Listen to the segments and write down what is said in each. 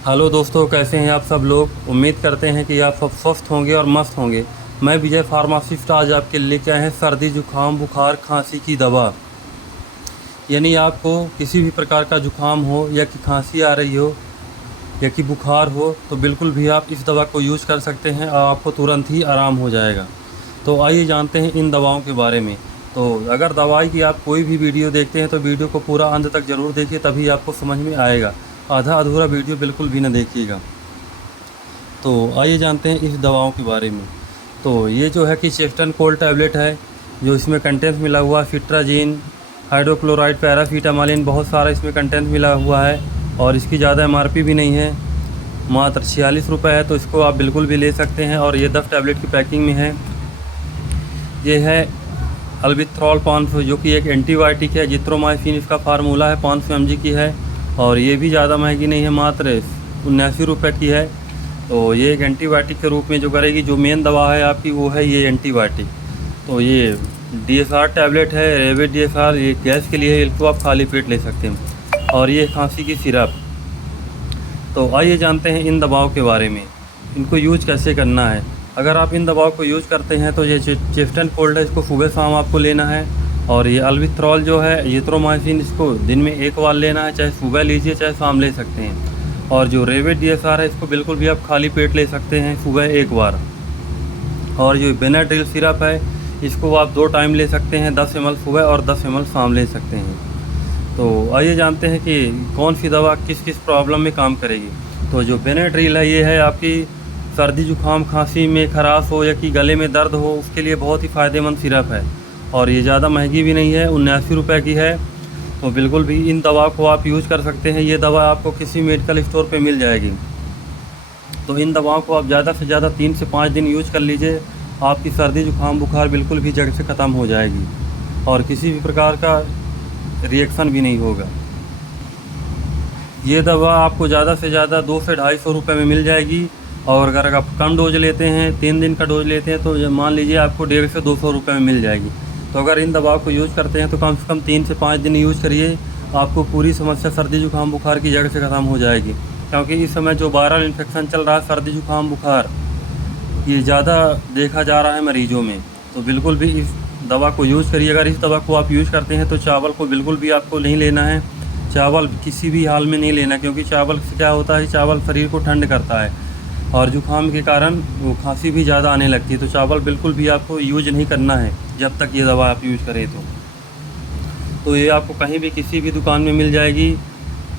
Hello दोस्तों, कैसे हैं आप सब लोग। उम्मीद करते हैं कि आप सब स्वस्थ होंगे और मस्त होंगे। मैं विजय फार्मासिस्ट आज आपके लेके आए हैं सर्दी जुकाम बुखार खांसी की दवा। यानी आपको किसी भी प्रकार का जुकाम हो या कि खांसी आ रही हो या कि बुखार हो तो बिल्कुल भी आप इस दवा को यूज़ कर सकते हैं और आपको तुरंत ही आराम हो जाएगा। तो आइए जानते हैं इन दवाओं के बारे में। तो अगर दवाई की आप कोई भी वीडियो देखते हैं तो वीडियो को पूरा अंत तक ज़रूर देखिए, तभी आपको समझ में आएगा। आधा अधूरा वीडियो बिल्कुल भी न देखिएगा। तो आइए जानते हैं इस दवाओं के बारे में। तो ये जो है कि चेस्टन कोल्ड टैबलेट है, जो इसमें कंटेंट मिला हुआ है सिट्राजीन, हाइड्रोक्लोराइड, पैरासीटामोलिन, बहुत सारा इसमें कंटेंट मिला हुआ है। और इसकी ज़्यादा एमआरपी भी नहीं है, मात्र 46 रुपये है। तो इसको आप बिल्कुल भी ले सकते हैं। और ये 10 टैबलेट की पैकिंग में है। ये है अल्बिथ्रॉल 500, जो कि एक एंटीबायोटिक है। जिथ्रोमाइसिन इसका फार्मूला है, 500 mg की है। और ये भी ज़्यादा महंगी नहीं है, मात्र 79 रुपये की है। तो ये एक एंटीबायोटिक के रूप में जो करेगी, जो मेन दवा है आपकी वो है ये एंटीबायोटिक। तो ये DSR टैबलेट है, रेविड DSR, ये गैस के लिए है, इसको आप खाली पेट ले सकते हैं। और ये खांसी की सिरप। तो आइए जानते हैं इन दवाओं के बारे में, इनको यूज कैसे करना है। अगर आप इन दवाओं को यूज करते हैं तो ये चेस्टन कोल्ड है, इसको सुबह शाम आपको लेना है। और ये अल्बिथ्रॉल जो है, जिथ्रोमाइसिन, इसको दिन में एक बार लेना है, चाहे सुबह लीजिए चाहे शाम ले सकते हैं। और जो रेविड DSR है, इसको बिल्कुल भी आप खाली पेट ले सकते हैं, सुबह एक बार। और जो बेनाड्रिल सिरप है, इसको आप 2 टाइम ले सकते हैं, 10 ml सुबह और 10 ml शाम ले सकते हैं। तो आइए जानते हैं कि कौन सी दवा किस किस प्रॉब्लम में काम करेगी। तो जो बेनाड्रिल है, ये है आपकी सर्दी जुकाम खांसी में खराश हो या कि गले में दर्द हो, उसके लिए बहुत ही फ़ायदेमंद सिरप है। और ये ज़्यादा महंगी भी नहीं है, 79 रुपये की है। तो बिल्कुल भी इन दवा को आप यूज़ कर सकते हैं। ये दवा आपको किसी मेडिकल स्टोर पे मिल जाएगी। तो इन दवाओं को आप ज़्यादा से ज़्यादा 3 से 5 दिन यूज कर लीजिए, आपकी सर्दी जुकाम बुखार बिल्कुल भी जड़ से ख़त्म हो जाएगी और किसी भी प्रकार का रिएक्शन भी नहीं होगा। ये दवा आपको ज़्यादा से ज़्यादा 200 से 250 रुपये में मिल जाएगी। और अगर आप कम डोज लेते हैं, 3 दिन का डोज लेते हैं, तो ये मान लीजिए आपको 150 से 200 रुपये में मिल जाएगी। तो अगर इन दवाओं को यूज़ करते हैं तो कम से कम 3 से 5 दिन यूज़ करिए, आपको पूरी समस्या सर्दी जुकाम बुखार की जड़ से ख़त्म हो जाएगी। क्योंकि इस समय जो वायरल इन्फेक्शन चल रहा है, सर्दी जुकाम बुखार, ये ज़्यादा देखा जा रहा है मरीजों में। तो बिल्कुल भी इस दवा को यूज़ करिए। अगर इस दवा को आप यूज़ करते हैं तो चावल को बिल्कुल भी आपको नहीं लेना है, चावल किसी भी हाल में नहीं लेना, क्योंकि चावल से क्या होता है, चावल शरीर को ठंड करता है और जुकाम के कारण वो खांसी भी ज़्यादा आने लगती है। तो चावल बिल्कुल भी आपको यूज नहीं करना है जब तक ये दवा आप यूज़ करें। तो ये आपको कहीं भी किसी भी दुकान में मिल जाएगी।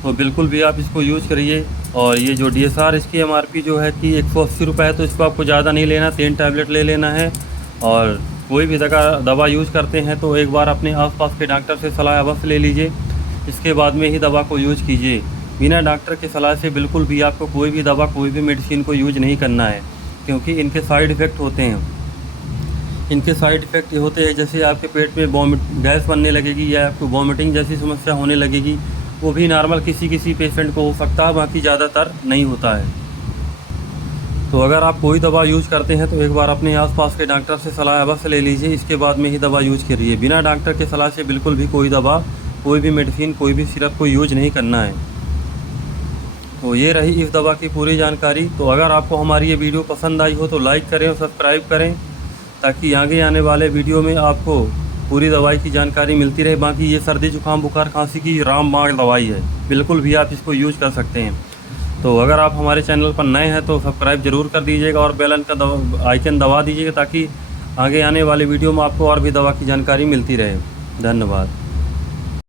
तो बिल्कुल भी आप इसको यूज़ करिए। और ये जो DSR, इसकी एमआरपी जो है कि 180 रुपये है। तो इसको आपको ज़्यादा नहीं लेना, 3 टैबलेट ले लेना है। और कोई भी दवा यूज़ करते हैं तो एक बार अपने आसपास के डॉक्टर से सलाह अवश्य ले लीजिए, इसके बाद में ही दवा को यूज़ कीजिए। बिना डॉक्टर की सलाह से बिल्कुल भी आपको कोई भी दवा, कोई भी मेडिसिन को यूज नहीं करना है, क्योंकि इनके साइड इफ़ेक्ट होते हैं। इनके साइड इफ़ेक्ट ये होते हैं, जैसे आपके पेट में गैस बनने लगेगी या आपको वॉमिटिंग जैसी समस्या होने लगेगी। वो भी नॉर्मल किसी किसी पेशेंट को हो सकता है, बाकी ज़्यादातर नहीं होता है। तो अगर आप कोई दवा यूज़ करते हैं तो एक बार अपने आसपास के डॉक्टर से सलाह अवश्य ले लीजिए, इसके बाद में ही दवा यूज़ करिए। बिना डॉक्टर के सलाह से बिल्कुल भी कोई दवा, कोई भी मेडिसिन, कोई भी सिरप को यूज नहीं करना है। तो ये रही इस दवा की पूरी जानकारी। तो अगर आपको हमारी ये वीडियो पसंद आई हो तो लाइक करें और सब्सक्राइब करें, ताकि आगे आने वाले वीडियो में आपको पूरी दवाई की जानकारी मिलती रहे। बाकी ये सर्दी जुकाम बुखार खांसी की रामबाण दवाई है, बिल्कुल भी आप इसको यूज कर सकते हैं। तो अगर आप हमारे चैनल पर नए हैं तो सब्सक्राइब ज़रूर कर दीजिएगा और बेल आइकन दबा दीजिएगा, ताकि आगे आने वाले वीडियो में आपको और भी दवा की जानकारी मिलती रहे। धन्यवाद।